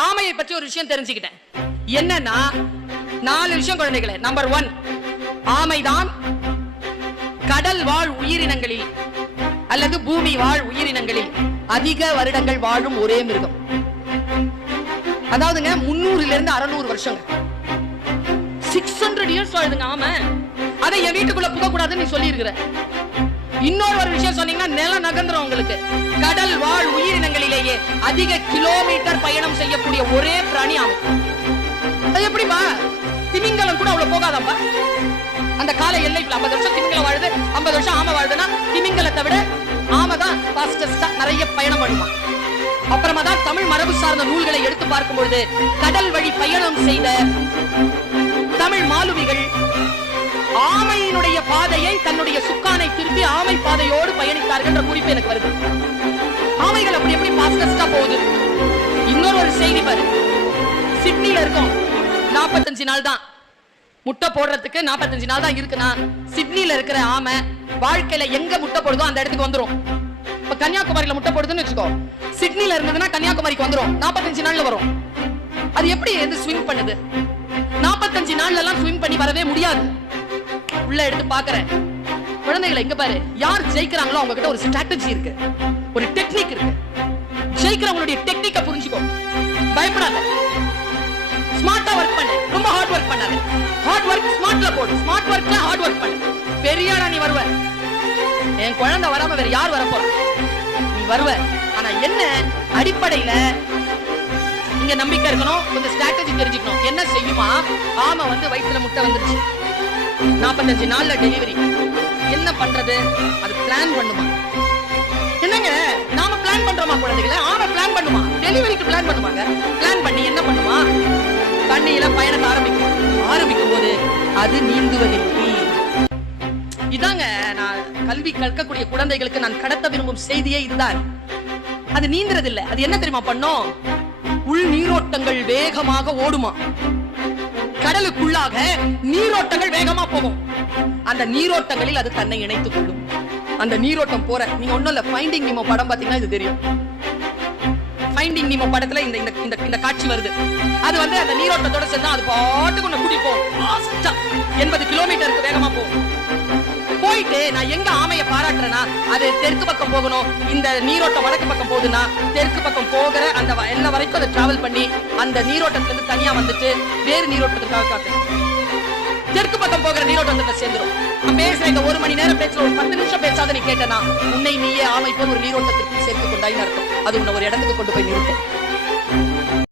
ஆமையை பற்றி ஒரு விஷயம் தெரிஞ்சுக்கிட்டேன். என்னன்னா 4 விஷயம் குழந்தைகளே. நம்பர் 1, ஆமைதான் கடல் வாழ் உயிரினங்களில் அல்லது பூமி வாழ் உயிரினங்களில் அதிக வருடங்கள் வாழும் ஒரே மிருகம். அதாவதுங்க 300 இருந்து 600 வருஷம், 600 இயர்ஸ் வாழுதுங்க ஆமை. அதை என் வீட்டுக்குள்ள புக கூடாதுன்னு நீ சொல்லி இருக்கிற. இன்னொரு விஷயம் சொன்னீங்கன்னா நிலம் நகர்ந்துரும் உங்களுக்கு. கடல் வாழ் உயிரினங்களிலேயே அதிக கிலோமீட்டர் பயணம் செய்யக்கூடிய ஒரே பிராணி ஆமை. அது எப்படிமா? திமிங்கலம் கூட அவ்வளவு போகாதாம்பா. அந்த கால எல்லைக்குள்ள 50 வருஷம் திமிங்கலம் வாழுது, 50 வருஷம் ஆமை வாழுதுன்னா திமிங்கலத்தை விட ஆமை தான் ஃபாஸ்டஸ்டா நிறைய பயணம் பண்ணுமா. அப்புறமா தான் தமிழ் மரபு சார்ந்த நூல்களை எடுத்து பார்க்கும் பொழுது கடல் வழி பயணம் செய்த தமிழ் மாலுமிகள் ஆமையினுடைய பாதையை தன்னுடைய சுக்கானை திருப்பி ஆமை பாதையோடு பயணித்தார்கள் என்ற குறிப்பு எனக்கு வருது. ஆமைகள் அப்படி எப்படி ஃபாஸ்டஸ்டா போகுது. இன்னொரு செய்தி பாரு, சிட்னில இருக்கும் 45 நாள் தான் முட்டை போடுறதுக்கு, 45 நாள் தான் இருக்குன்னா சிட்னில இருக்கிற ஆமை வாழ்க்கையில எங்க முட்டை போடுதோ அந்த இடத்துக்கு வந்துரும். இப்ப கன்னியாகுமரியில முட்டை போடுதுன்னு வச்சுக்கோ, சிட்னில இருந்ததுன்னா கன்னியாகுமரிக்கு வந்துரும். 45 நாள்ல வரும். அது எப்படி ஸ்விம் பண்ணுது? 45 நாள்ல எல்லாம் ஸ்விம் பண்ணி வரவே முடியாது. உள்ள எடுத்து பாக்குறேன் குழந்தைகளை, இங்க பாரு, யார் ஜெயிக்கிறாங்களோ அவங்க கிட்ட ஒரு ஸ்ட்ராட்டஜி இருக்கு, ஒரு டெக்னிக் இருக்கு. ஜெயிக்கிறவங்களுடைய டெக்னிக்க புரிஞ்சுக்கோ, பயப்படாத, ஸ்மார்ட்டா ஒர்க் பண்ணு, ரொம்ப ஹார்ட் ஒர்க் பண்ணாத. ஹார்ட் ஒர்க் ஸ்மார்ட்ல போடு, ஸ்மார்ட் ஒர்க்ல ஹார்ட் ஒர்க் பண்ணு. பெரிய ஆளா நீ வருவ. என் குழந்தை வராம வேற யார் வர போறா? நீ வருவ. ஆனா என்ன அடிப்படையில இங்க நம்பிக்கை இருக்கணும், கொஞ்சம் ஸ்ட்ராட்டஜி தெரிஞ்சுக்கணும். என்ன செய்யுமா? ஆமா வயிற்றுல முட்டை வந்துருச்சு, 45 நாள்ல டெலிவரி. என்ன பண்றது? அது பிளான் பண்ணுமா? என்னங்க நாம பிளான் பண்றோமா குழந்தைகளை? ஆமா பிளான் பண்ணுமா, டெலிவரிக்கு பிளான் பண்ணுவாங்க. பிளான் பண்ணி என்ன பண்ணுமா? தண்ணியில பயணத்தை ஆரம்பிக்கும் போது அது நீந்துவதில்லை. இதாங்க நான் கல்வி கற்கக்கூடிய குழந்தைகளுக்கு நான் கடத்த விரும்பும் செய்தியே இதுதான். அது நீந்துறதில்லை. அது என்ன தெரியுமா பண்ணும்? உள் நீரோட்டங்கள் வேகமாக ஓடுமா. கடலுக்குள்ளாக நீரோட்டங்கள் வேகமா போகும். அந்த நீரோட்டங்களில் அது தன்னை இணைத்துக் கொள்ளும். அந்த நீரோட்டம் போற, நீங்க ஒண்ணும் இல்ல, ஃபைண்டிங் நீமோ படம் பாத்தீங்கன்னா இது தெரியும். ஃபைண்டிங் நீமோ படத்துல இந்த காட்சி வருது. அது அந்த நீரோட்டத்தோட சேர்ந்து அது பாட்டுக்கு ஒண்ணு கூட்டி போகும். 80 கிலோமீட்டருக்கு வேகமா போகும். போயிட்டு நான் எங்க ஆமையை பாராட்டுறேன்னா, அது தெற்கு பக்கம் போகணும், இந்த நீரோட்டம் வடக்கு பக்கம் போகுதுன்னா தெற்கு பக்கம் போகிற அந்த எல்லா வரைக்கும் அதை டிராவல் பண்ணி அந்த நீரோட்டத்துல இருந்து தனியா வந்துட்டு வேறு நீரோட்டத்துக்காக காக்கணும். தெற்கு பக்கம் போகிற நீரோட்டத்தை சேர்ந்துரும். நான் பேசுற இந்த 1 மணி நேரம் பேசுற ஒரு 10 நிமிஷம் பேசாத நீ கேட்டனா, உன்னை நீயே ஆமை போல் ஒரு நீரோட்டத்திற்கு சேர்த்து கொண்டாயின்னு அர்த்தம். அது உன்னை ஒரு இடத்துக்கு கொண்டு போய் நிறுத்தும்.